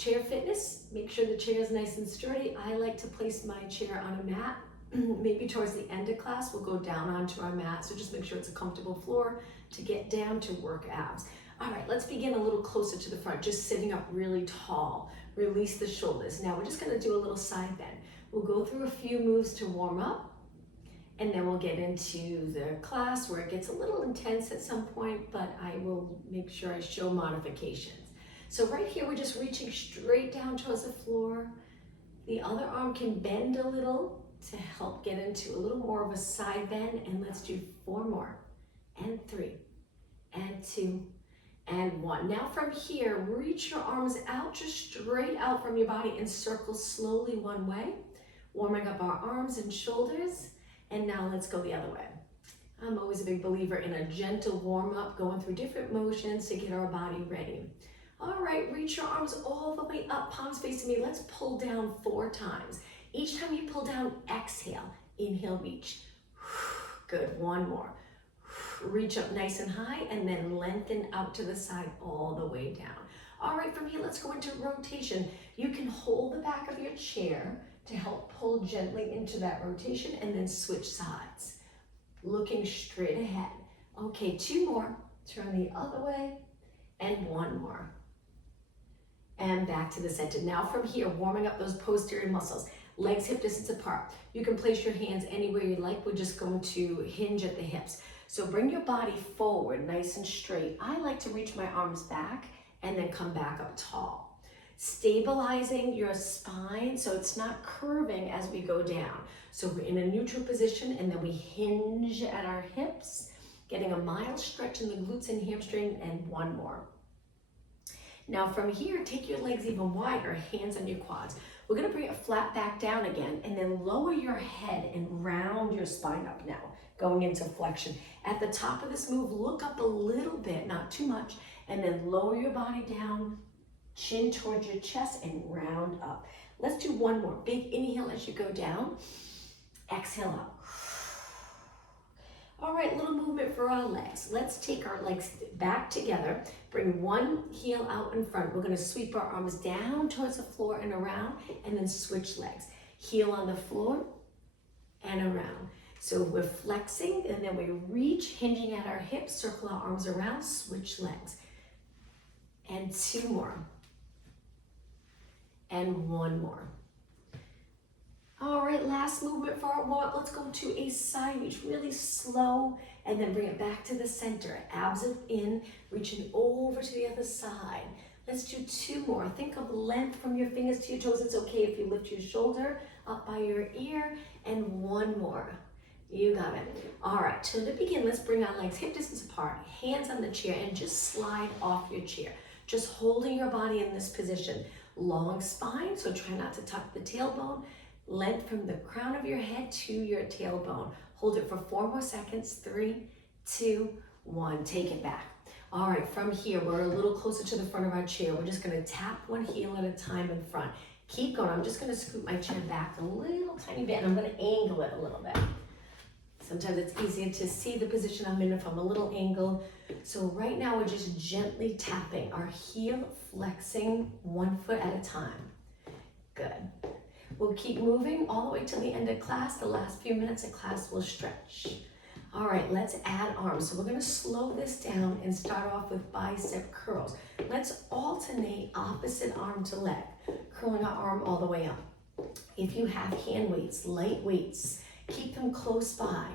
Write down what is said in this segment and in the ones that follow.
chair fitness, make sure the chair is nice and sturdy. I like to place my chair on a mat. Maybe towards the end of class, we'll go down onto our mat. So just make sure it's a comfortable floor to get down to work abs. All right, let's begin a little closer to the front, just sitting up really tall. Release the shoulders. Now we're just gonna do a little side bend. We'll go through a few moves to warm up, and then we'll get into the class where it gets a little intense at some point, but I will make sure I show modifications. So right here, we're just reaching straight down towards the floor. The other arm can bend a little to help get into a little more of a side bend, and let's do 4 more, and 3, and 2, and 1. Now from here, reach your arms out, just straight out from your body and circle slowly one way, warming up our arms and shoulders. And now let's go the other way. I'm always a big believer in a gentle warm up, going through different motions to get our body ready. All right, reach your arms all the way up, palms facing me. Let's pull down 4 times. Each time you pull down, exhale, inhale, reach. Good, 1 more. Reach up nice and high and then lengthen out to the side all the way down. All right, from here, let's go into rotation. You can hold the back of your chair to help pull gently into that rotation and then switch sides. Looking straight ahead. Okay, 2 more. Turn the other way and 1 more. And back to the center. Now from here, warming up those posterior muscles. Legs hip distance apart. You can place your hands anywhere you like. We're just going to hinge at the hips. So bring your body forward nice and straight. I like to reach my arms back and then come back up tall. Stabilizing your spine so it's not curving as we go down. So we're in a neutral position and then we hinge at our hips, getting a mild stretch in the glutes and hamstring, and 1 more. Now from here, take your legs even wider, hands on your quads. We're gonna bring it flat back down again and then lower your head and round your spine up now, going into flexion. At the top of this move, look up a little bit, not too much, and then lower your body down, chin towards your chest and round up. Let's do 1 more. Big inhale as you go down. Exhale out. All right, little movement for our legs. Let's take our legs back together. Bring 1 heel out in front. We're gonna sweep our arms down towards the floor and around, and then switch legs. Heel on the floor and around. So we're flexing, and then we reach, hinging at our hips, circle our arms around, switch legs. And 2 more. And 1 more. All right, last movement for our warm-up. Let's go to a side reach, really slow, and then bring it back to the center. Abs in, reaching over to the other side. Let's do 2 more. Think of length from your fingers to your toes. It's okay if you lift your shoulder up by your ear, and 1 more. You got it. All right, so to begin, let's bring our legs hip distance apart, hands on the chair, and just slide off your chair. Just holding your body in this position. Long spine, so try not to tuck the tailbone. Length from the crown of your head to your tailbone. Hold it for 4 more seconds. 3, 2, 1. Take it back. All right, from here, we're a little closer to the front of our chair. We're just gonna tap 1 heel at a time in front. Keep going. I'm just gonna scoot my chair back a little tiny bit, and I'm gonna angle it a little bit. Sometimes it's easier to see the position I'm in from a little angle. So right now, we're just gently tapping our heel, flexing 1 foot at a time. Good. We'll keep moving all the way till the end of class. The last few minutes of class will stretch. All right, let's add arms. So we're gonna slow this down and start off with bicep curls. Let's alternate opposite arm to leg, curling our arm all the way up. If you have hand weights, light weights, keep them close by.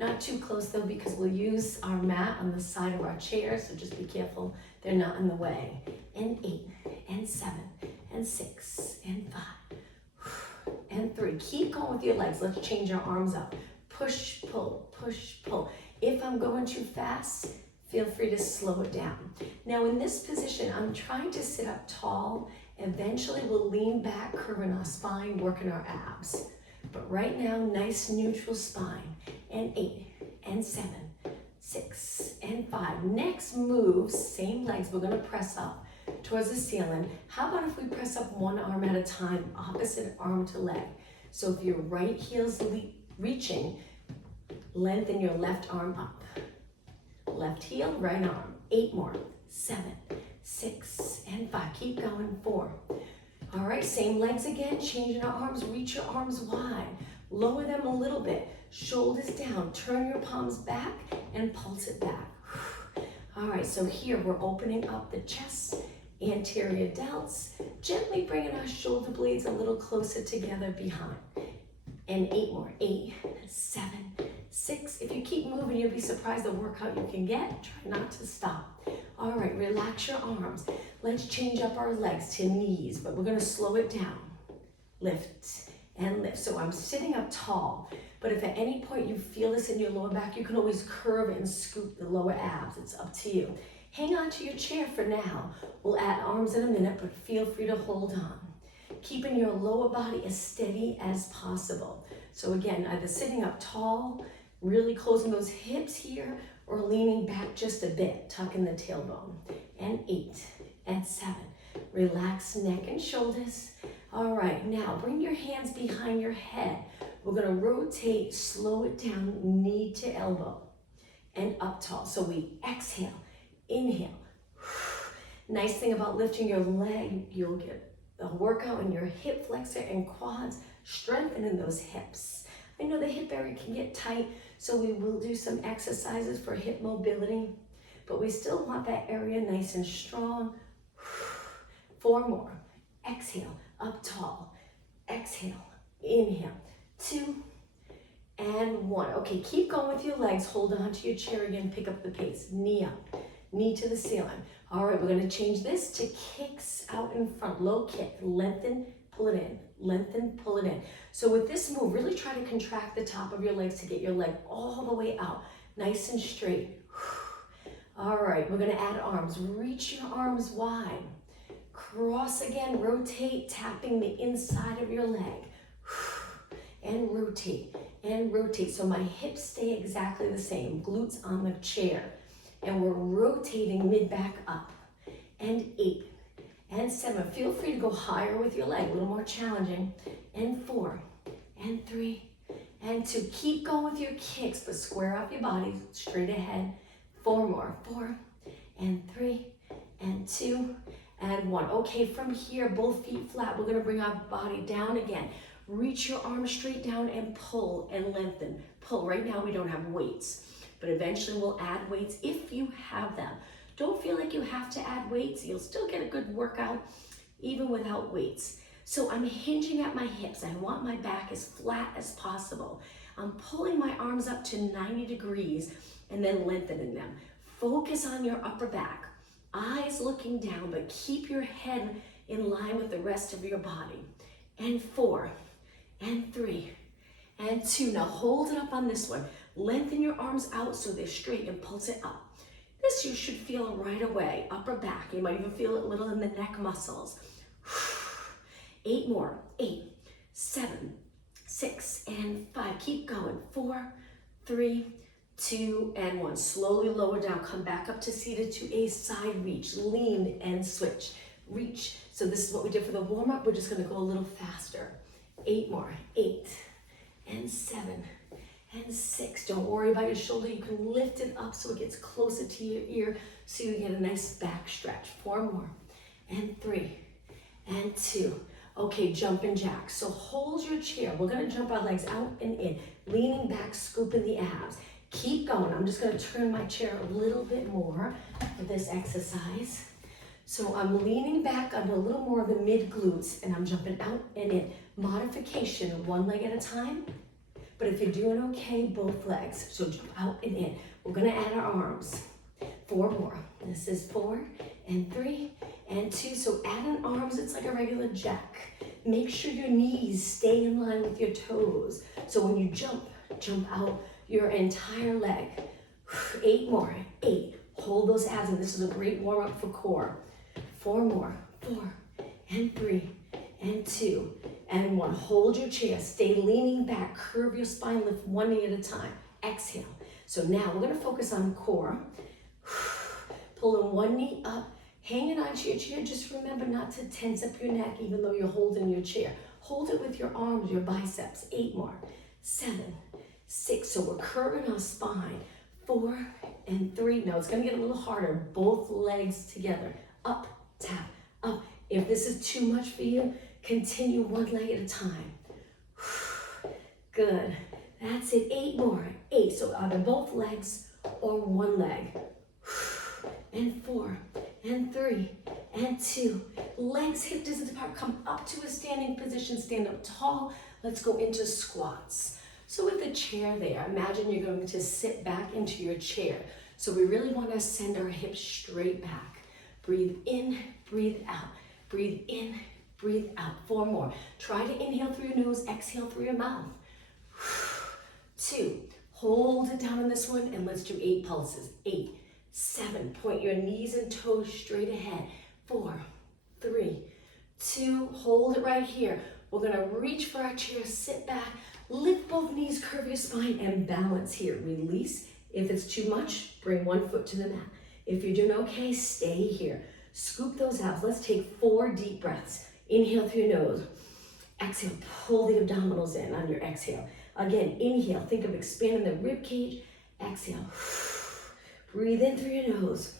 Not too close though, because we'll use our mat on the side of our chair, so just be careful they're not in the way. And 8, and 7, and 6, and 5. And 3. Keep going with your legs. Let's change our arms up. Push, pull, push, pull. If I'm going too fast, feel free to slow it down. Now in this position, I'm trying to sit up tall. Eventually we'll lean back, curving our spine, working our abs. But right now, nice neutral spine. And 8, and 7, 6, and 5. Next move, same legs. We're gonna press up towards the ceiling. How about if we press up 1 arm at a time, opposite arm to leg? So if your right heel's reaching, lengthen your left arm up. Left heel, right arm. 8 more. 7, 6, and 5. Keep going. 4, All right, same legs again, changing our arms, reach your arms wide. Lower them a little bit, shoulders down, turn your palms back and pulse it back. All right, so here we're opening up the chest, anterior delts, gently bringing our shoulder blades a little closer together behind. And 8 more, 8, 7, 6. If you keep moving, you'll be surprised the workout you can get. Try not to stop. All right, relax your arms. Let's change up our legs to knees, but we're gonna slow it down. Lift and lift. So I'm sitting up tall, but if at any point you feel this in your lower back, you can always curve and scoop the lower abs. It's up to you. Hang on to your chair for now. We'll add arms in a minute, but feel free to hold on. Keeping your lower body as steady as possible. So again, either sitting up tall, really closing those hips here, or leaning back just a bit, tucking the tailbone. And 8 and 7. Relax neck and shoulders. All right, now bring your hands behind your head. We're gonna rotate, slow it down, knee to elbow, and up tall. So we exhale, inhale. Nice thing about lifting your leg, you'll get a workout in your hip flexor and quads, strengthening those hips. I know the hip area can get tight, so we will do some exercises for hip mobility, but we still want that area nice and strong. 4 more. Exhale, up tall. Exhale, inhale. 2 and 1. Okay, keep going with your legs. Hold on to your chair again, pick up the pace. Knee up, knee to the ceiling. All right, we're gonna change this to kicks out in front, low kick, lengthen, pull it in, lengthen, pull it in. So with this move, really try to contract the top of your legs to get your leg all the way out, nice and straight. All right, we're gonna add arms. Reach your arms wide. Cross again, rotate, tapping the inside of your leg. And rotate, and rotate. So my hips stay exactly the same, glutes on the chair. And we're rotating mid-back up. And 8 and 7. Feel free to go higher with your leg, a little more challenging. And 4 and 3 and 2. Keep going with your kicks, but square up your body straight ahead. 4 more. 4 and 3 and 2 and 1. Okay, from here, both feet flat. We're gonna bring our body down again. Reach your arms straight down and pull and lengthen. Pull. Right now we don't have weights, but eventually we'll add weights if you have them. Don't feel like you have to add weights. You'll still get a good workout even without weights. So I'm hinging at my hips. I want my back as flat as possible. I'm pulling my arms up to 90 degrees and then lengthening them. Focus on your upper back. Eyes looking down, but keep your head in line with the rest of your body. And 4 and 3 and 2. Now hold it up on this one. Lengthen your arms out so they're straight and pulse it up. This you should feel right away, upper back. You might even feel it a little in the neck muscles. 8 more. 8, 7, 6, and 5. Keep going. 4, 3, 2, and 1. Slowly lower down. Come back up to seated to a side reach. Lean and switch. Reach. So this is what we did for the warm-up. We're just going to go a little faster. 8 more. 8 and 7 and 6. Don't worry about your shoulder. You can lift it up so it gets closer to your ear so you get a nice back stretch. 4 more. And 3 and 2. Okay, jumping jacks. So hold your chair. We're going to jump our legs out and in. Leaning back, scooping the abs. Keep going. I'm just going to turn my chair a little bit more for this exercise. So I'm leaning back on a little more of the mid glutes and I'm jumping out and in. Modification, one leg at a time. But if you're doing okay, both legs. So jump out and in. We're gonna add our arms. 4 more. This is 4 and 3 and 2. So adding arms, it's like a regular jack. Make sure your knees stay in line with your toes. So when you jump out your entire leg. 8 more. 8. Hold those abs, and this is a great warm up for core. 4 more. 4 and 3 and 2 and 1. Hold your chair. Stay leaning back. Curve your spine. Lift one knee at a time. Exhale. So now we're going to focus on core. Pulling one knee up. Hanging onto your chair. Just remember not to tense up your neck even though you're holding your chair. Hold it with your arms, your biceps. 8 more. 7, 6. So we're curving our spine. 4 and 3. Now it's going to get a little harder. Both legs together. Up, tap, up, If this is too much for you, continue one leg at a time. Good. That's it. 8 more. 8. So either both legs or one leg. And 4 and 3 and 2. Legs hip distance apart. Come up to a standing position. Stand up tall. Let's go into squats. So with the chair there, imagine you're going to sit back into your chair. So we really want to send our hips straight back. Breathe in, breathe out. Breathe in, breathe out. 4 more. Try to inhale through your nose, exhale through your mouth. 2. Hold it down on this one, and let's do 8 pulses. 8, 7. Point your knees and toes straight ahead. 4, 3, 2. Hold it right here. We're going to reach for our chair, sit back, lift both knees, curve your spine, and balance here. Release. If it's too much, bring one foot to the mat. If you're doing okay, stay here. Scoop those abs. Let's take 4 deep breaths. Inhale through your nose. Exhale, pull the abdominals in on your exhale. Again, inhale, think of expanding the rib cage. Exhale. Breathe in through your nose.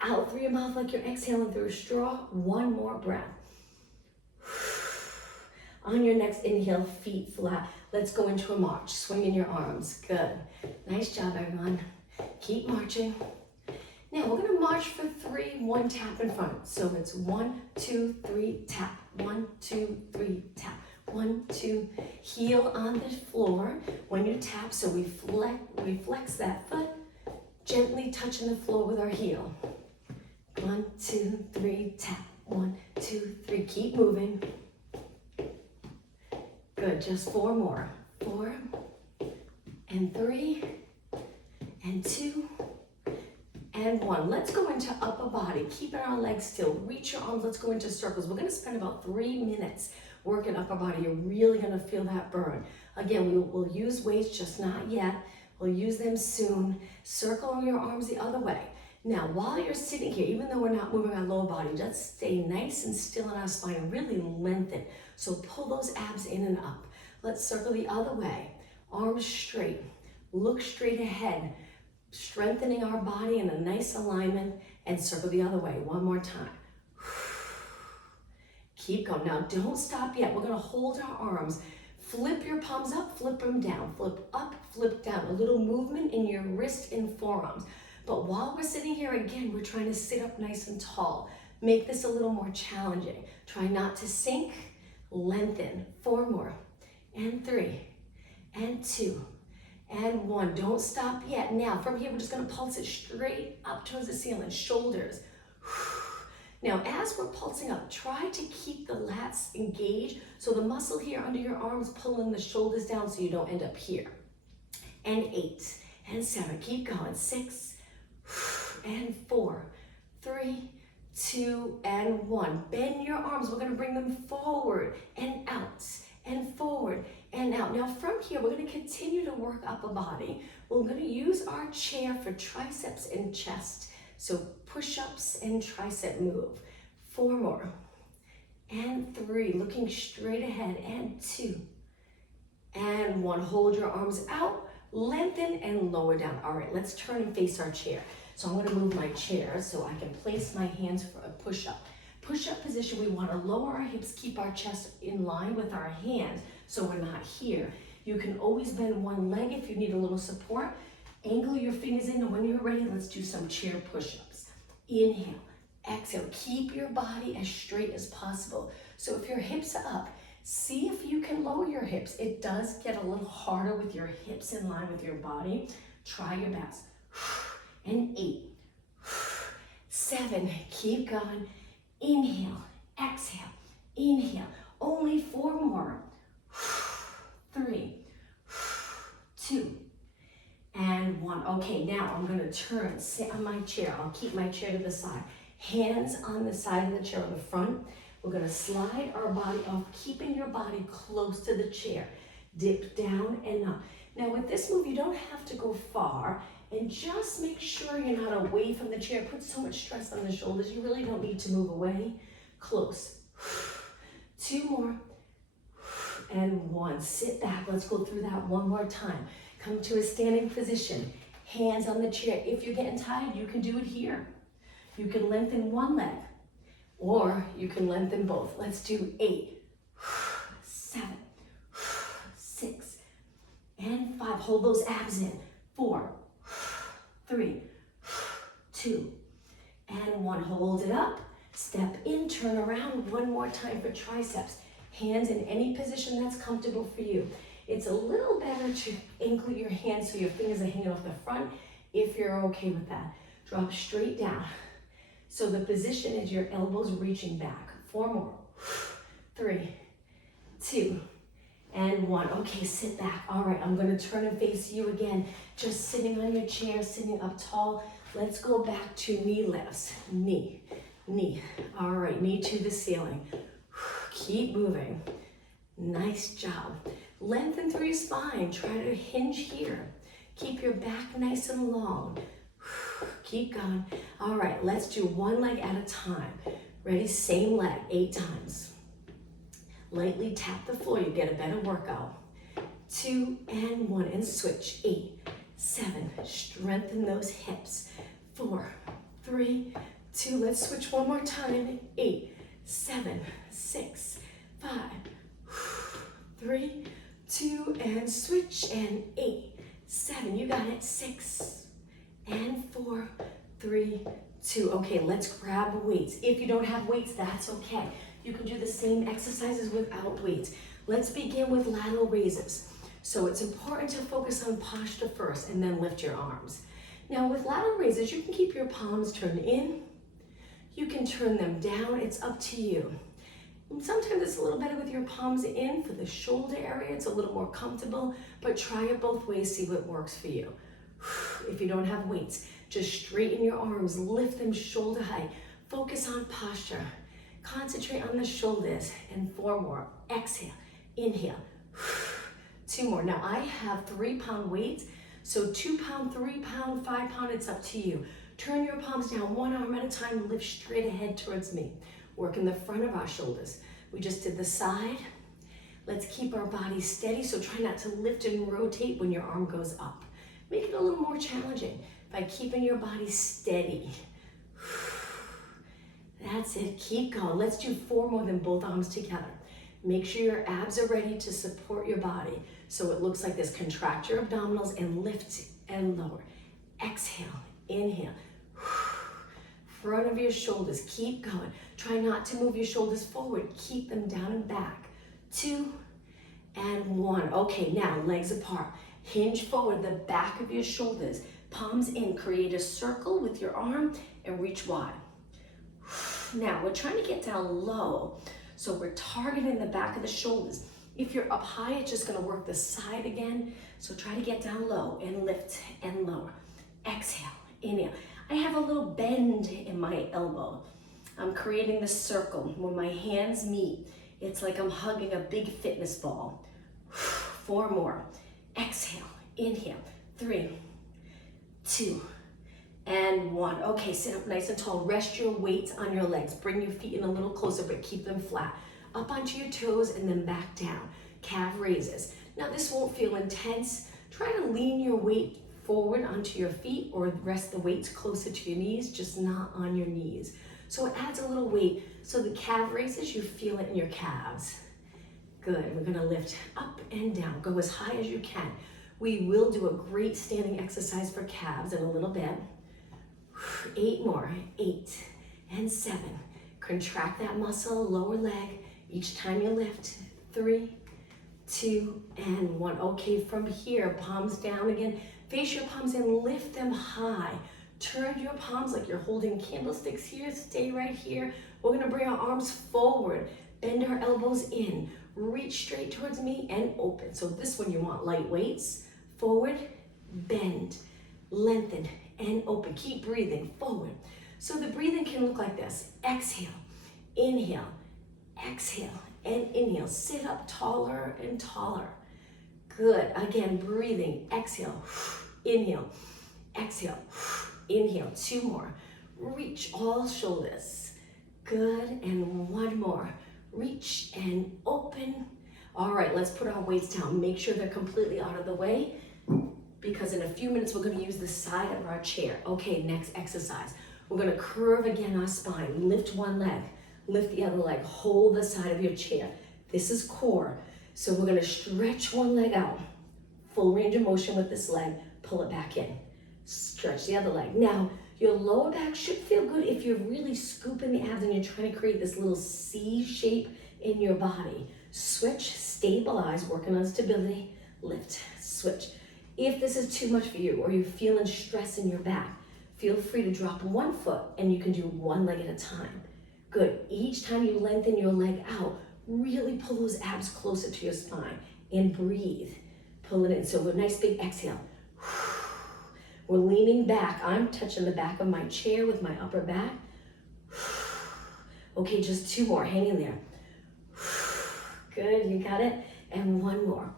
Out through your mouth like you're exhaling through a straw. 1 more breath. On your next inhale, feet flat. Let's go into a march. Swinging your arms. Good. Nice job, everyone. Keep marching. Now, we're going to march for 3, 1 tap in front. So it's 1, 2, 3, tap. 1, 2, 3, tap. 1, 2. Heel on the floor when you tap. So we flex that foot, gently touching the floor with our heel. 1, 2, 3, tap. 1, 2, 3. Keep moving. Good, just 4 more. 4 and 3 and 2 and 1. Let's go into upper body, keeping our legs still. Reach your arms, let's go into circles. We're gonna spend about 3 minutes working upper body. You're really gonna feel that burn. Again, we'll use weights, just not yet. We'll use them soon. Circle your arms the other way. Now, while you're sitting here, even though we're not moving our lower body, let's stay nice and still in our spine and really lengthen. So pull those abs in and up. Let's circle the other way. Arms straight. Look straight ahead. Strengthening our body in a nice alignment, and circle the other way. 1 more time. Keep going. Now, don't stop yet. We're going to hold our arms. Flip your palms up, flip them down. Flip up, flip down. A little movement in your wrist and forearms. But while we're sitting here, again, we're trying to sit up nice and tall. Make this a little more challenging. Try not to sink. Lengthen. 4 more. And 3. And 2. And 1. Don't stop yet. Now, from here, we're just going to pulse it straight up towards the ceiling. Shoulders. Now, as we're pulsing up, try to keep the lats engaged. So the muscle here under your arms pulling the shoulders down so you don't end up here. And 8. And 7. Keep going. 6. And 4. 3. 2 and 1. Bend your arms. We're going to bring them forward and out and forward and out. Now from here, we're going to continue to work upper body. We're going to use our chair for triceps and chest. So push-ups and tricep move. 4 more. And 3. Looking straight ahead. And 2. And 1. Hold your arms out. Lengthen and lower down. All right, let's turn and face our chair. So I'm going to move my chair so I can place my hands for a push-up. Push-up position, we want to lower our hips, keep our chest in line with our hands so we're not here. You can always bend one leg if you need a little support. Angle your fingers in, and when you're ready, let's do some chair push-ups. Inhale, exhale. Keep your body as straight as possible. So if your hips are up, see if you can lower your hips. It does get a little harder with your hips in line with your body. Try your best. And 8, 7, keep going. Inhale, exhale, inhale. Only 4 more. 3, 2, and 1. Okay, now I'm gonna turn, sit on my chair. I'll keep my chair to the side. Hands on the side of the chair on the front. We're gonna slide our body off, keeping your body close to the chair. Dip down and up. Now with this move, you don't have to go far. And just make sure you're not away from the chair. Put so much stress on the shoulders. You really don't need to move away. Close. 2 more. And 1. Sit back. Let's go through that 1 more time. Come to a standing position. Hands on the chair. If you're getting tired, you can do it here. You can lengthen one leg Or you can lengthen both. Let's do 8, 7, 6, and 5. Hold those abs in. 4, 3, 2, and 1. Hold it up. Step in, turn around. One more time for triceps. Hands in any position that's comfortable for you. It's a little better to angle your hands so your fingers are hanging off the front if you're okay with that. Drop straight down. So the position is your elbows reaching back. 4 more. 3, 2, and 1. Okay, sit back. All right, I'm gonna turn and face you again. Just sitting on your chair, sitting up tall. Let's go back to knee lifts. Knee, knee. All right, knee to the ceiling. Keep moving. Nice job. Lengthen through your spine. Try to hinge here. Keep your back nice and long. Keep going. All right, let's do one leg at a time. Ready? Same leg, 8 times. Lightly tap the floor, you get a better workout. 2 and 1, and switch. 8, 7, strengthen those hips. 4, 3, 2, let's switch one more time. 8, 7, 6, 5, 3, 2, and switch, and 8, 7, you got it. 6, and 4, 3, 2. Okay, let's grab weights. If you don't have weights, that's okay. You can do the same exercises without weights. Let's begin with lateral raises. So it's important to focus on posture first and then lift your arms. Now with lateral raises, you can keep your palms turned in. You can turn them down, it's up to you. Sometimes it's a little better with your palms in for the shoulder area. It's a little more comfortable, but try it both ways, see what works for you. If you don't have weights, just straighten your arms, lift them shoulder height. Focus on posture. Concentrate on the shoulders, and 4 more. Exhale, inhale. 2 more. Now I have 3-pound weights, so 2 pound, 3 pound, 5 pound, it's up to you. Turn your palms down, one arm at a time, lift straight ahead towards me. Work in the front of our shoulders. We just did the side. Let's keep our body steady, so try not to lift and rotate when your arm goes up. Make it a little more challenging by keeping your body steady. That's it, keep going. Let's do 4 more than both arms together. Make sure your abs are ready to support your body. So it looks like this. Contract your abdominals and lift and lower. Exhale, inhale. Front of your shoulders, keep going. Try not to move your shoulders forward. Keep them down and back. 2 and 1. Okay, now legs apart. Hinge forward, the back of your shoulders. Palms in, create a circle with your arm and reach wide. Now we're trying to get down low, so we're targeting the back of the shoulders. If you're up high, it's just gonna work the side again. So try to get down low and lift and lower. Exhale, inhale. I have a little bend in my elbow. I'm creating this circle. When my hands meet, it's like I'm hugging a big fitness ball. 4 more. Exhale, inhale. 3, 2, and 1. Okay, sit up nice and tall. Rest your weights on your legs. Bring your feet in a little closer, but keep them flat. Up onto your toes and then back down. Calf raises. Now this won't feel intense. Try to lean your weight forward onto your feet or rest the weights closer to your knees, just not on your knees. So it adds a little weight. So the calf raises, you feel it in your calves. Good, we're gonna lift up and down. Go as high as you can. We will do a great standing exercise for calves in a little bit. 8 more, 8 and 7. Contract that muscle, lower leg, each time you lift. 3, 2, and 1. Okay, from here, palms down again. Face your palms in, lift them high. Turn your palms like you're holding candlesticks here. Stay right here. We're gonna bring our arms forward. Bend our elbows in. Reach straight towards me and open. So this one you want light weights. Forward, bend, lengthen, and open. Keep breathing forward. So the breathing can look like this. Exhale, inhale, exhale, and inhale. Sit up taller and taller. Good. Again, breathing. Exhale, inhale, exhale, inhale. 2 more. Reach all shoulders. Good. And 1 more. Reach and open. All right, let's put our weights down. Make sure they're completely out of the way, because in a few minutes we're going to use the side of our chair. Okay, next exercise. We're going to curve again our spine. Lift one leg. lift the other leg, hold the side of your chair. This is core. So we're gonna stretch one leg out, full range of motion with this leg, pull it back in. Stretch the other leg. Now, your lower back should feel good if you're really scooping the abs and you're trying to create this little C shape in your body. Switch, stabilize, working on stability, lift, switch. If this is too much for you or you're feeling stress in your back, feel free to drop one foot and you can do one leg at a time. Good. Each time you lengthen your leg out, really pull those abs closer to your spine and breathe. Pull it in. So a nice big exhale. We're leaning back. I'm touching the back of my chair with my upper back. Okay, just two more. Hang in there. Good, you got it. And one more.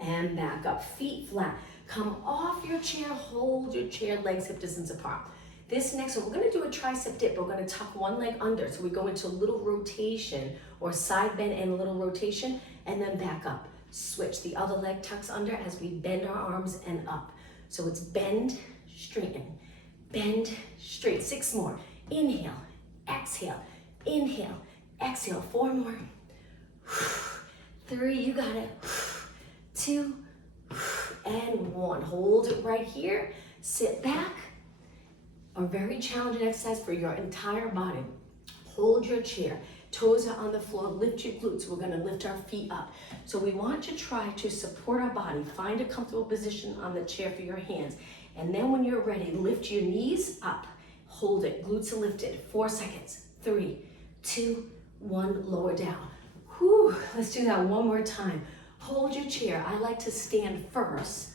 And back up. Feet flat. Come off your chair. Hold your chair, legs hip distance apart. This next one, we're going to do a tricep dip. We're going to tuck one leg under. So we go into a little rotation or side bend and a little rotation and then back up. Switch. The other leg tucks under as we bend our arms and up. So it's bend, straighten, bend, straight. 6 more. Inhale, exhale, inhale, exhale. 4 more. 3, you got it. 2, and 1. Hold it right here. Sit back. A very challenging exercise for your entire body. Hold your chair. Toes are on the floor. Lift your glutes. We're going to lift our feet up. So we want to try to support our body. Find a comfortable position on the chair for your hands. And then when you're ready, lift your knees up. Hold it. Glutes are lifted. 4 seconds. 3, 2, 1. Lower down. Whew. Let's do that one more time. Hold your chair. I like to stand first.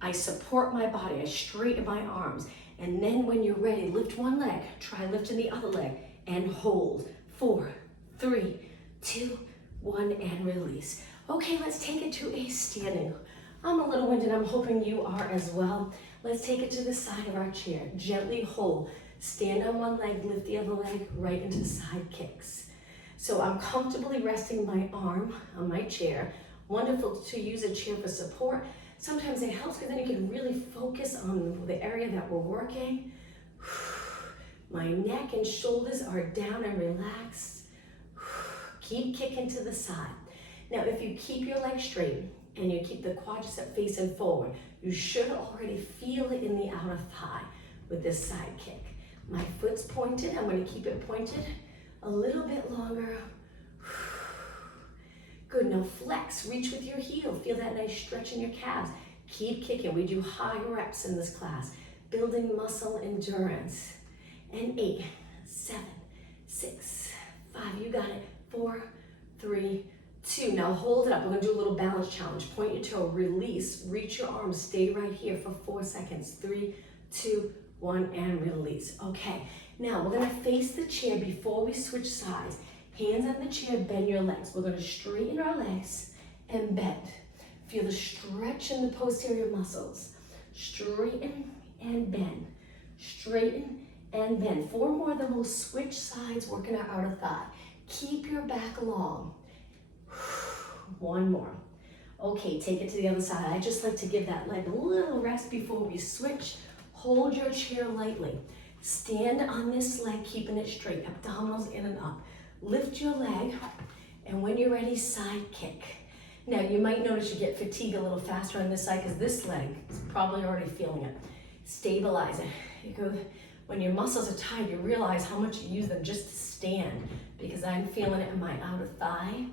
I support my body. I straighten my arms. And then when you're ready, lift one leg. Try lifting the other leg and hold. 4, 3, 2, 1, and release. Okay, let's take it to a standing. I'm a little winded. I'm hoping you are as well. Let's take it to the side of our chair. Gently hold. Stand on one leg, lift the other leg right into side kicks. So I'm comfortably resting my arm on my chair. Wonderful to use a chair for support. Sometimes it helps because then you can really focus on the area that we're working. My neck and shoulders are down and relaxed. Keep kicking to the side. Now, if you keep your legs straight and you keep the quadricep facing forward, you should already feel it in the outer thigh with this side kick. My foot's pointed. I'm going to keep it pointed a little bit longer. Good, now flex, reach with your heel. Feel that nice stretch in your calves. Keep kicking. We do high reps in this class, building muscle endurance. And 8, 7, 6, 5, you got it. 4, 3, 2. Now hold it up. We're gonna do a little balance challenge. Point your toe, release, reach your arms, stay right here for 4 seconds. 3, 2, 1, and release. Okay, now we're gonna face the chair before we switch sides. Hands on the chair, bend your legs. We're going to straighten our legs and bend. Feel the stretch in the posterior muscles. Straighten and bend. Straighten and bend. 4 more, then we'll switch sides, working our outer thigh. Keep your back long. 1 more. Okay, take it to the other side. I just like to give that leg a little rest before we switch. Hold your chair lightly. Stand on this leg, keeping it straight. Abdominals in and up. Lift your leg, and when you're ready, side kick. Now, you might notice you get fatigue a little faster on this side because this leg is probably already feeling it. Stabilize it. You go, when your muscles are tight, you realize how much you use them just to stand because I'm feeling it in my outer thigh.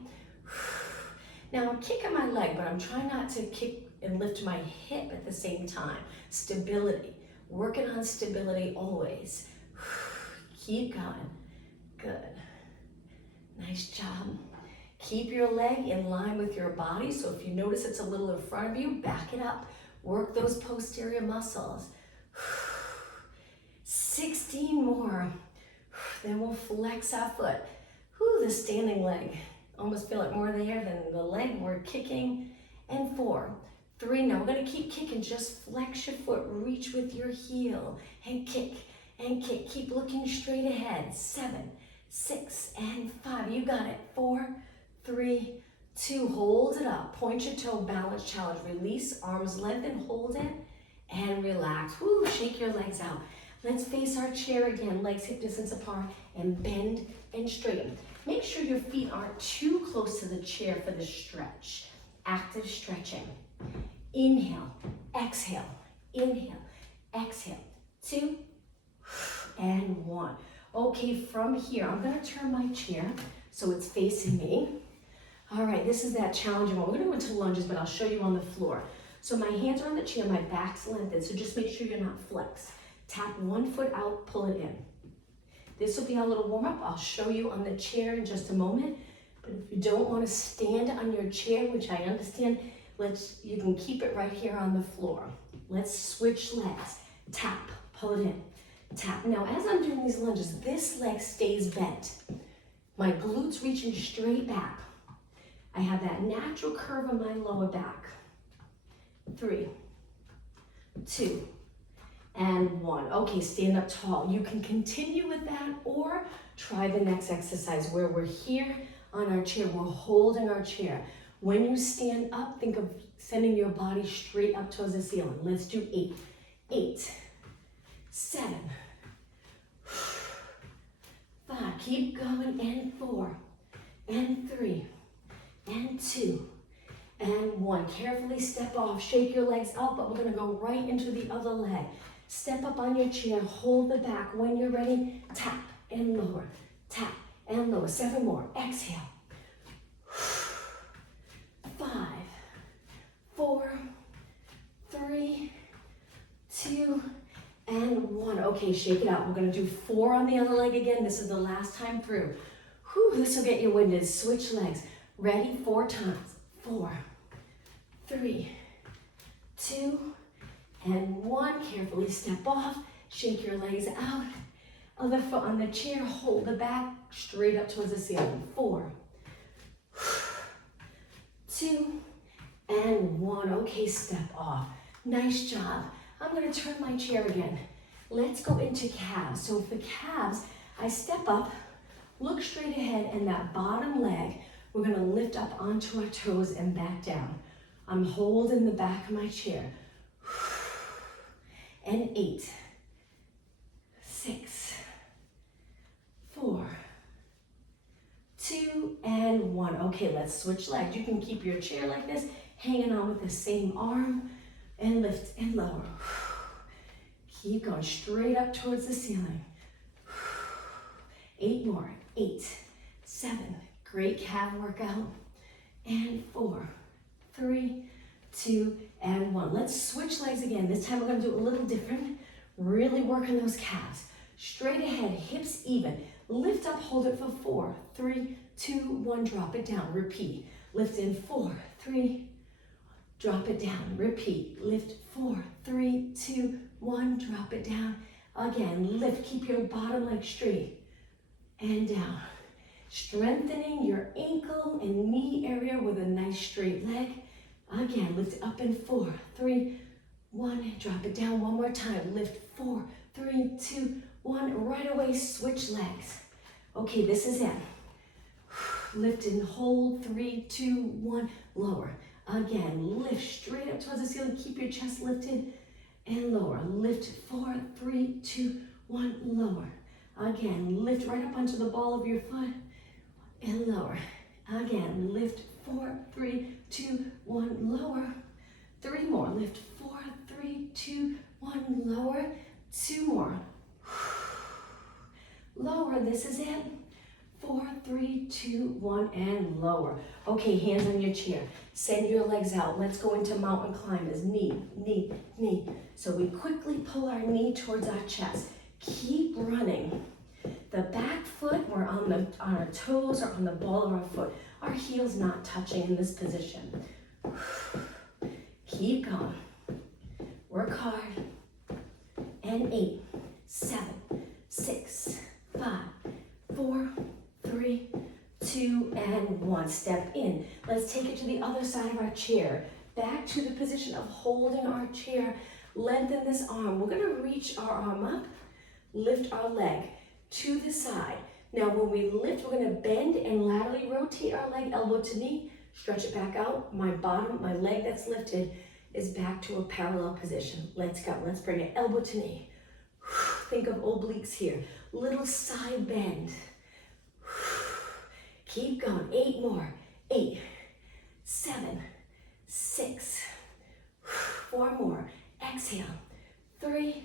Now, I'm kicking my leg, but I'm trying not to kick and lift my hip at the same time. Stability. Working on stability always. Keep going. Good. Nice job. Keep your leg in line with your body. So if you notice it's a little in front of you, back it up. Work those posterior muscles. 16 more. Then we'll flex our foot. Whew, the standing leg. Almost feel it more there than the leg we're kicking. And 4, 3. Now we're going to keep kicking. Just flex your foot. Reach with your heel. And kick. And kick. Keep looking straight ahead. 7, 6, and 5. You got it. 4, 3, 2. Hold it up. Point your toe. Balance challenge. Release. Arms lengthen. Hold it. And relax. Woo, shake your legs out. Let's face our chair again, legs hip distance apart, and bend and straighten. Make sure your feet aren't too close to the chair for the stretch. Active stretching. Inhale, exhale, inhale, exhale. 2 and 1. Okay, from here, I'm gonna turn my chair so it's facing me. All right, this is that challenging one. We're gonna go into lunges, but I'll show you on the floor. So my hands are on the chair, my back's lengthened, so just make sure you're not flexed. Tap one foot out, pull it in. This will be our little warm up. I'll show you on the chair in just a moment. But if you don't want to stand on your chair, which I understand, you can keep it right here on the floor. Let's switch legs. Tap, pull it in, tap. Now, as I'm doing these lunges, this leg stays bent. My glutes reaching straight back. I have that natural curve in my lower back. 3, 2, and 1. Okay, stand up tall. You can continue with that or try the next exercise where we're here on our chair. We're holding our chair. When you stand up, think of sending your body straight up towards the ceiling. Let's do 8. 8, 7, 5. Keep going. And 4, and 3, and 2, and 1. Carefully step off. Shake your legs out, but we're going to go right into the other leg. Step up on your chair, hold the back. When you're ready, tap and lower, tap and lower. 7 more, exhale. 5, 4, 3, 2, and 1. Okay, shake it out. We're gonna do 4 on the other leg again. This is the last time through. Whew, this will get you winded. Switch legs. Ready? 4 times. 4, 3, 2, and 1. Carefully step off, shake your legs out. Other foot on the chair, hold the back straight up towards the ceiling. 4, 2, and 1. Okay, step off. Nice job. I'm gonna turn my chair again. Let's go into calves. So for calves, I step up, look straight ahead, and that bottom leg, we're gonna lift up onto our toes and back down. I'm holding the back of my chair. And 8, 6, 4, 2, and 1. Okay, let's switch legs. You can keep your chair like this, hanging on with the same arm, and lift and lower. Keep going straight up towards the ceiling. 8 more. 8, 7. Great calf workout. And 4, 3, 2, and 1. Let's switch legs again. This time we're going to do it a little different. Really working those calves. Straight ahead, hips even. Lift up, hold it for 4, 3, 2, 1. Drop it down. Repeat. Lift in 4, 3, drop it down. Repeat. Lift 4, 3, 2, 1. Drop it down. Again, lift. Keep your bottom leg straight and down. Strengthening your ankle and knee area with a nice straight leg. Again, lift up in 4, 3, 1, drop it down. One more time. Lift 4, 3, 2, 1. Right away, switch legs. Okay, this is it. Lift and hold. 3, 2, 1. Lower. Again, lift straight up towards the ceiling. Keep your chest lifted and lower. Lift 4, 3, 2, 1. Lower. Again, lift right up onto the ball of your foot and lower. Again, lift 4, 3, 2, 1, lower. 3 more. Lift 4, 3, 2, 1, lower. 2 more. Lower. This is it. 4, 3, 2, 1, and lower. Okay, hands on your chair. Send your legs out. Let's go into mountain climbers. Knee, knee, knee. So we quickly pull our knee towards our chest. Keep running. The back foot, we're on our toes or on the ball of our foot. Our heel's not touching in this position. Keep going. Work hard. And 8, 7, 6, 5, 4, 3, 2, and 1. Step in. Let's take it to the other side of our chair. Back to the position of holding our chair. Lengthen this arm. We're going to reach our arm up, lift our leg to the side. Now when we lift, we're going to bend and laterally rotate our leg, elbow to knee, stretch it back out. My leg that's lifted is back to a parallel position. Let's go. Let's bring it elbow to knee. Think of obliques here. Little side bend. Keep going. 8 more. 8, 7, 6, 4 more. Exhale. 3,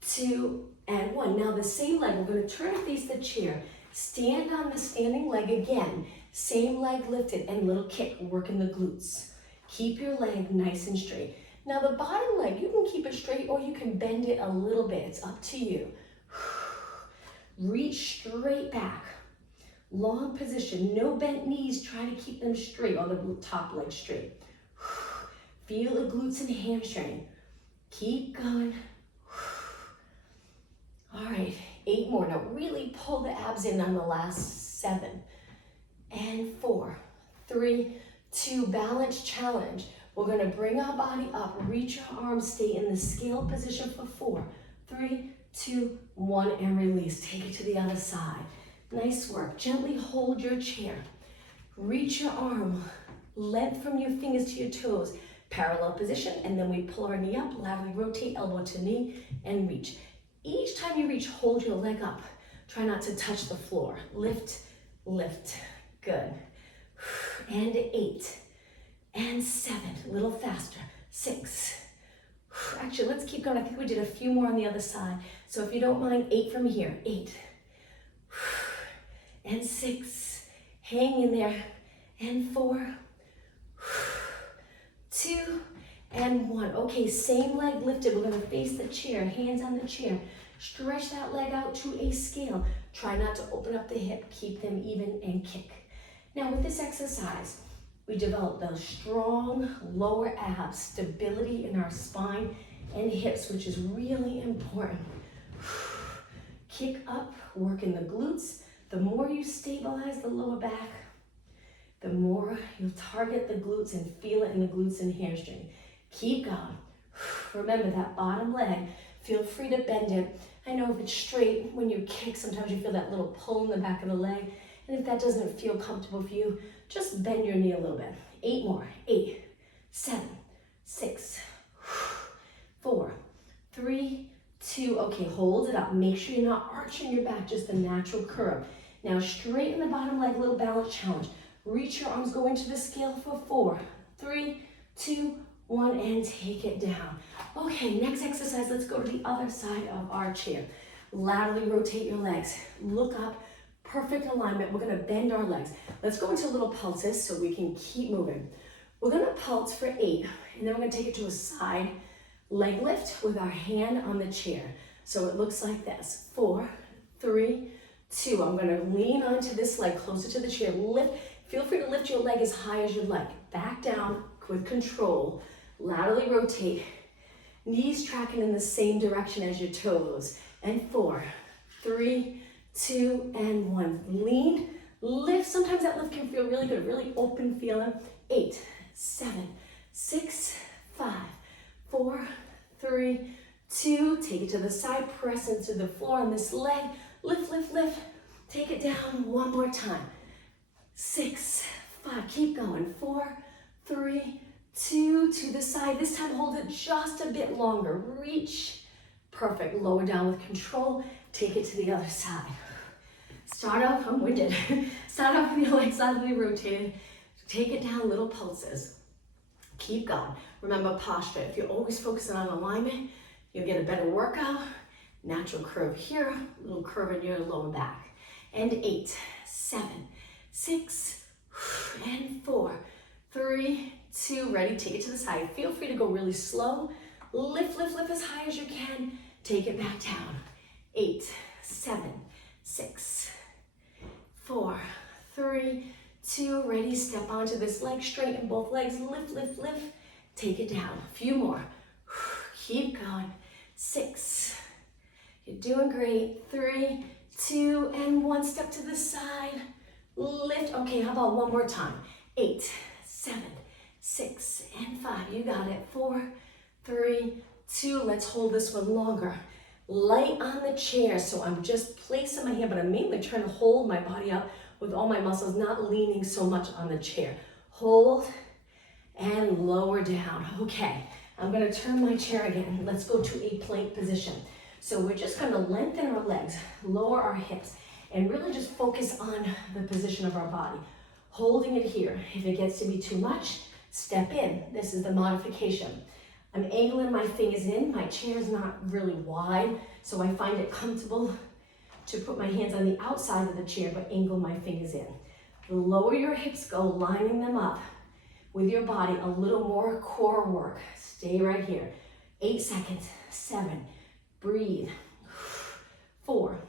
2, and 1. Now the same leg, we're going to turn and face the chair. Stand on the standing leg again. Same leg lifted and little kick, working the glutes. Keep your leg nice and straight. Now the bottom leg, you can keep it straight or you can bend it a little bit. It's up to you. Reach straight back. Long position, no bent knees. Try to keep them straight, or the top leg straight. Feel the glutes and hamstring. Keep going. All right, 8 more. Now really pull the abs in on the last 7. And 4, 3, 2, balance challenge. We're gonna bring our body up, reach your arms, stay in the scale position for 4, 3, 2, 1, and release. Take it to the other side. Nice work. Gently hold your chair. Reach your arm, length from your fingers to your toes. Parallel position, and then we pull our knee up, laterally rotate, elbow to knee, and reach. Each time you reach, hold your leg up. Try not to touch the floor. Lift, lift. Good. And 8, and 7, a little faster. 6. Actually, let's keep going. I think we did a few more on the other side. So if you don't mind, 8 from here. 8, and 6. Hang in there. And 4, 2, and 1. Okay, same leg lifted. We're going to face the chair, hands on the chair. Stretch that leg out to a scale. Try not to open up the hip. Keep them even and kick. Now with this exercise, we develop those strong lower abs, stability in our spine and hips, which is really important. Kick up, work in the glutes. The more you stabilize the lower back, the more you'll target the glutes and feel it in the glutes and hamstring. Keep going. Remember that bottom leg, feel free to bend it. I know if it's straight, when you kick, sometimes you feel that little pull in the back of the leg. And if that doesn't feel comfortable for you, just bend your knee a little bit. 8 more. 8, 7, 6, 4, 3, 2. Okay, hold it up. Make sure you're not arching your back, just a natural curve. Now straighten the bottom leg, little balance challenge. Reach your arms, go into the scale for 4, 3, 2, 1, and take it down. Okay, next exercise, let's go to the other side of our chair. Laterally rotate your legs. Look up. Perfect alignment. We're going to bend our legs. Let's go into little pulses so we can keep moving. We're going to pulse for 8, and then we're going to take it to a side leg lift with our hand on the chair. So it looks like this. 4, 3, 2. I'm going to lean onto this leg closer to the chair. Lift. Feel free to lift your leg as high as you'd like. Back down with control. Laterally rotate. Knees tracking in the same direction as your toes. And 4, 3, 2, and 1. Lean, lift. Sometimes that lift can feel really good, really open feeling. 8, 7, 6, 5, 4, 3, 2. Take it to the side, press into the floor on this leg. Lift, lift, lift. Take it down one more time. 6, 5, keep going. 4, 3, 2, to the side. This time hold it just a bit longer. Reach. Perfect. Lower down with control. Take it to the other side. Start off, I'm winded. Start off with your legs laterally rotated. Take it down, little pulses. Keep going. Remember posture. If you're always focusing on alignment, you'll get a better workout. Natural curve here, little curve in your lower back. And 8, 7, 6, and 4, 3, 2. Ready? Take it to the side. Feel free to go really slow. Lift, lift, lift as high as you can. Take it back down. 8, 7, 6, 4, 3, 2. Ready? Step onto this leg. Straighten both legs. Lift, lift, lift. Take it down. A few more. Keep going. 6. You're doing great. 3, 2, and 1. Step to the side. Lift. Okay, how about one more time? 8, 7, 6, and 5. You got it. 4, 3, 2. Let's hold this one longer. Light on the chair, so I'm just placing my hand, but I'm mainly trying to hold my body up with all my muscles, not leaning so much on the chair. Hold and lower down. Okay, I'm gonna turn my chair again. Let's go to a plank position. So we're just gonna lengthen our legs, lower our hips, and really just focus on the position of our body. Holding it here. If it gets to be too much, step in. This is the modification. I'm angling my fingers in. My chair is not really wide, so I find it comfortable to put my hands on the outside of the chair, but angle my fingers in. The lower your hips go, lining them up with your body, a little more core work. Stay right here. 8 seconds, 7, breathe. 4,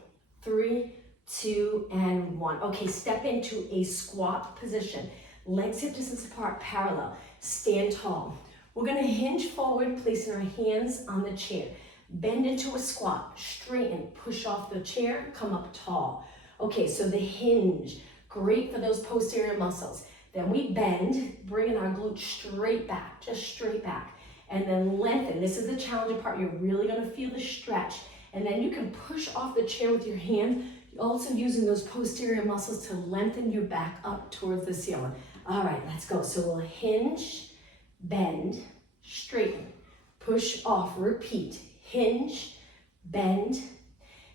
3, 2, and 1. Okay, step into a squat position. Legs hip distance apart, parallel. Stand tall. We're gonna hinge forward, placing our hands on the chair. Bend into a squat, straighten, push off the chair, come up tall. Okay, so the hinge, great for those posterior muscles. Then we bend, bringing our glutes straight back, just straight back. And then lengthen. This is the challenging part. You're really gonna feel the stretch. And then you can push off the chair with your hands, also using those posterior muscles to lengthen your back up towards the ceiling. All right, let's go. So we'll hinge, bend, straighten, push off, repeat. Hinge, bend.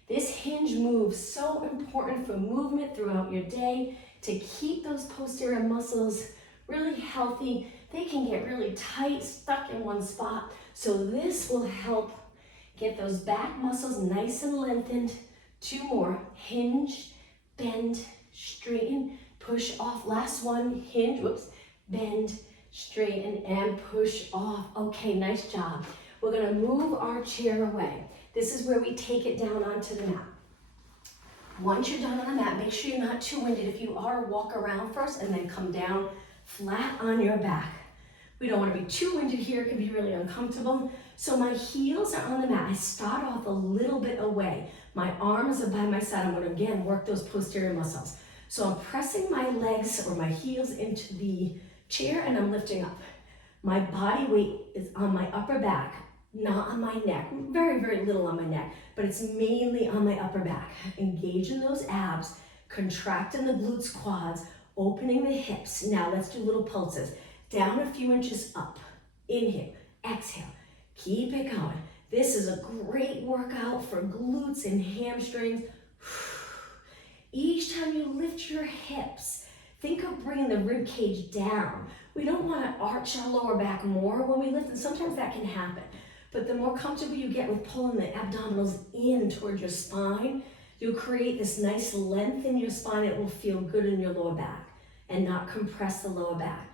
This hinge move is so important for movement throughout your day to keep those posterior muscles really healthy. They can get really tight, stuck in one spot. So this will help get those back muscles nice and lengthened. 2 more. Hinge, bend, straighten, push off. Last one. Hinge, whoops, bend, straighten, and push off. Okay, nice job. We're gonna move our chair away. This is where we take it down onto the mat. Once you're done on the mat, make sure you're not too winded. If you are, walk around first and then come down flat on your back. We don't wanna be too winded here, it can be really uncomfortable. So my heels are on the mat. I start off a little bit away. My arms are by my side. I'm gonna again work those posterior muscles. So I'm pressing my legs or my heels into the chair and I'm lifting up. My body weight is on my upper back, not on my neck. Very, very little on my neck, but it's mainly on my upper back. Engaging those abs, contracting the glutes, quads, opening the hips. Now let's do little pulses. Down a few inches up. Inhale, exhale. Keep it going. This is a great workout for glutes and hamstrings. Each time you lift your hips, think of bringing the rib cage down. We don't want to arch our lower back more when we lift, and sometimes that can happen. But the more comfortable you get with pulling the abdominals in towards your spine, you'll create this nice length in your spine. It will feel good in your lower back and not compress the lower back.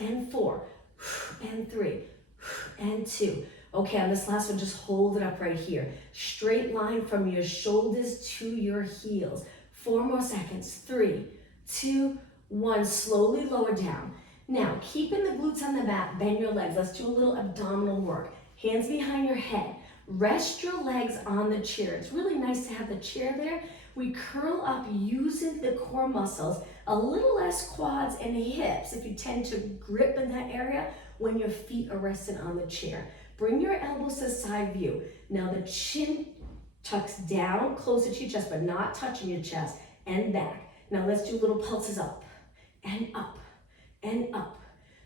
And 4, and 3, and 2. Okay, on this last one, just hold it up right here. Straight line from your shoulders to your heels. 4 more seconds. 3, 2, 1. Slowly lower down. Now, keeping the glutes on the mat, bend your legs. Let's do a little abdominal work. Hands behind your head. Rest your legs on the chair. It's really nice to have the chair there. We curl up using the core muscles, a little less quads and hips if you tend to grip in that area when your feet are resting on the chair. Bring your elbows to side view. Now the chin tucks down closer to your chest, but not touching your chest, and back. Now let's do little pulses up and up and up.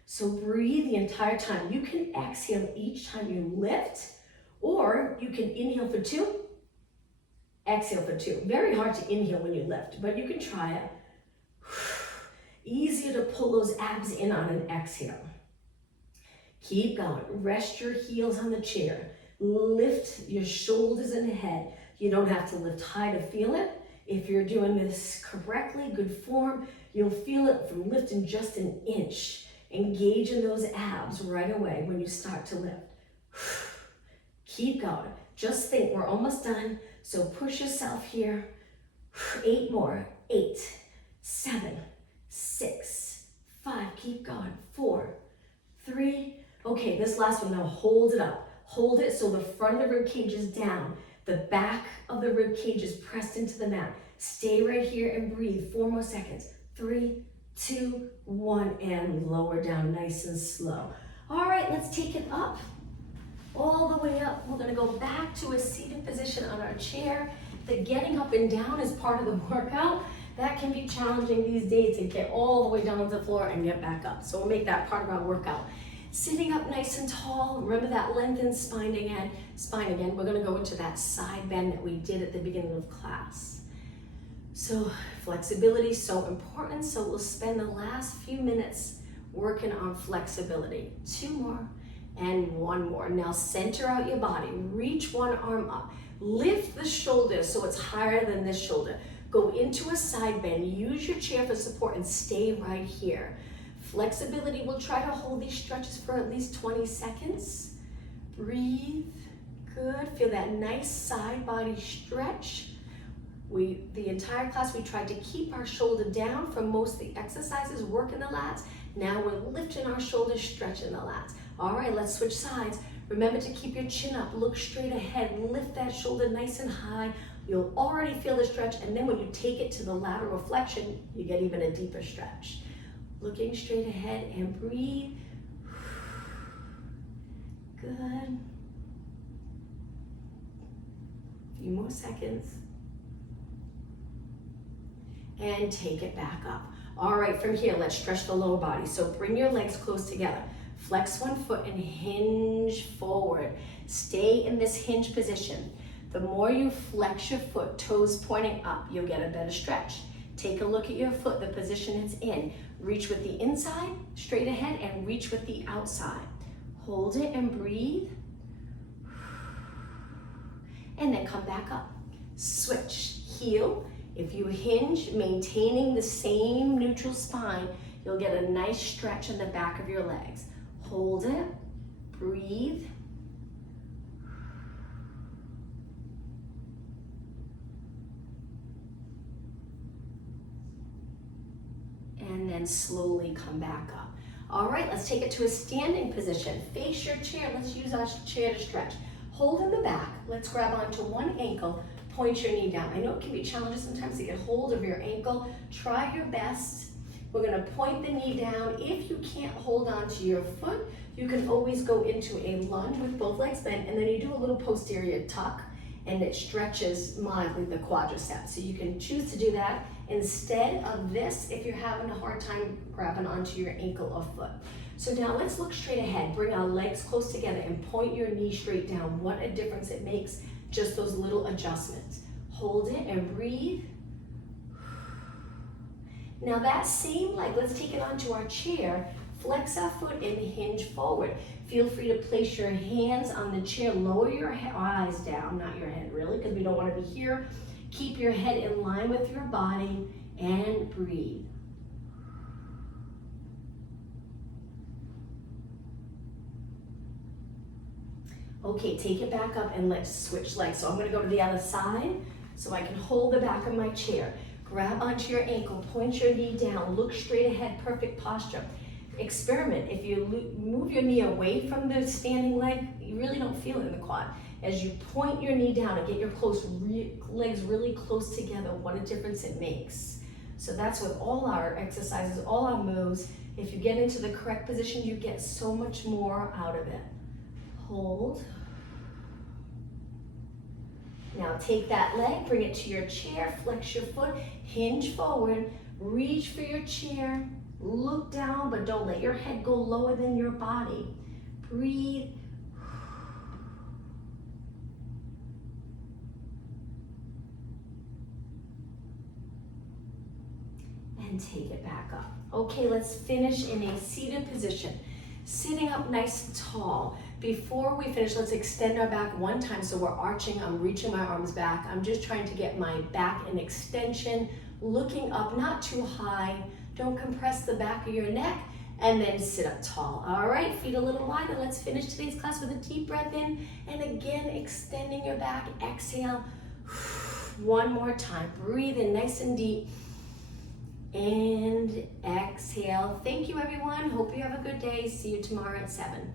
So breathe the entire time. You can exhale each time you lift, or you can inhale for 2, exhale for 2. Very hard to inhale when you lift, but you can try it. Easier to pull those abs in on an exhale. Keep going. Rest your heels on the chair. Lift your shoulders and head. You don't have to lift high to feel it. If you're doing this correctly, good form, you'll feel it from lifting just an inch. Engage in those abs right away when you start to lift. Keep going. Just think, we're almost done. So push yourself here. 8 more. 8, 7, 6, 5. Keep going. 4, 3. Okay, this last one now, hold it up. Hold it so the front of the rib cage is down. The back of the rib cage is pressed into the mat. Stay right here and breathe. 4 more seconds. 3, 2, 1, and lower down nice and slow. All right, let's take it up. All the way up. We're gonna go back to a seated position on our chair. The getting up and down is part of the workout. That can be challenging these days to get all the way down to the floor and get back up. So we'll make that part of our workout. Sitting up nice and tall. Remember that lengthened spine again. We're gonna go into that side bend that we did at the beginning of class. So flexibility is so important. So we'll spend the last few minutes working on flexibility. 2 more and 1 more. Now center out your body. Reach one arm up. Lift the shoulder so it's higher than this shoulder. Go into a side bend. Use your chair for support and stay right here. Flexibility, we'll try to hold these stretches for at least 20 seconds. Breathe. Good. Feel that nice side body stretch. The entire class, we tried to keep our shoulder down for most of the exercises, working the lats. Now we're lifting our shoulders, stretching the lats. All right, let's switch sides. Remember to keep your chin up, look straight ahead, lift that shoulder nice and high. You'll already feel the stretch, and then when you take it to the lateral flexion, you get even a deeper stretch. Looking straight ahead and breathe. Good. A few more seconds. And take it back up. All right, from here, let's stretch the lower body. So bring your legs close together. Flex one foot and hinge forward. Stay in this hinge position. The more you flex your foot, toes pointing up, you'll get a better stretch. Take a look at your foot, the position it's in. Reach with the inside, straight ahead, and reach with the outside. Hold it and breathe. And then come back up. Switch, heel. If you hinge, maintaining the same neutral spine, you'll get a nice stretch in the back of your legs. Hold it, breathe. And then slowly come back up. All right, let's take it to a standing position. Face your chair. Let's use our chair to stretch. Hold in the back. Let's grab onto one ankle. Point your knee down. I know it can be challenging sometimes to get hold of your ankle. Try your best. We're gonna point the knee down. If you can't hold on to your foot, you can always go into a lunge with both legs bent, and then you do a little posterior tuck, and it stretches mildly the quadriceps. So you can choose to do that instead of this if you're having a hard time grabbing onto your ankle or foot. So now let's look straight ahead. Bring our legs close together and point your knee straight down. What a difference it makes, just those little adjustments. Hold it and breathe. Now that same leg, let's take it onto our chair. Flex our foot and hinge forward. Feel free to place your hands on the chair. Lower your eyes down, not your head really, because we don't want to be here. Keep your head in line with your body and breathe. Okay, take it back up and let's switch legs. So I'm going to go to the other side so I can hold the back of my chair. Grab onto your ankle, point your knee down, look straight ahead, perfect posture. Experiment. If you move your knee away from the standing leg, you really don't feel it in the quad. As you point your knee down and get your legs really close together, what a difference it makes. So that's with all our exercises, all our moves. If you get into the correct position, you get so much more out of it. Hold. Now take that leg, bring it to your chair, flex your foot, hinge forward, reach for your chair, look down, but don't let your head go lower than your body. Breathe. And take it back up. Okay, let's finish in a seated position. Sitting up nice and tall. Before we finish, let's extend our back one time so we're arching. I'm reaching my arms back. I'm just trying to get my back in extension, looking up, not too high. Don't compress the back of your neck, and then sit up tall. All right, feet a little wider. Let's finish today's class with a deep breath in, and again, extending your back. Exhale. One more time. Breathe in nice and deep. And exhale. Thank you, everyone. Hope you have a good day. See you tomorrow at 7.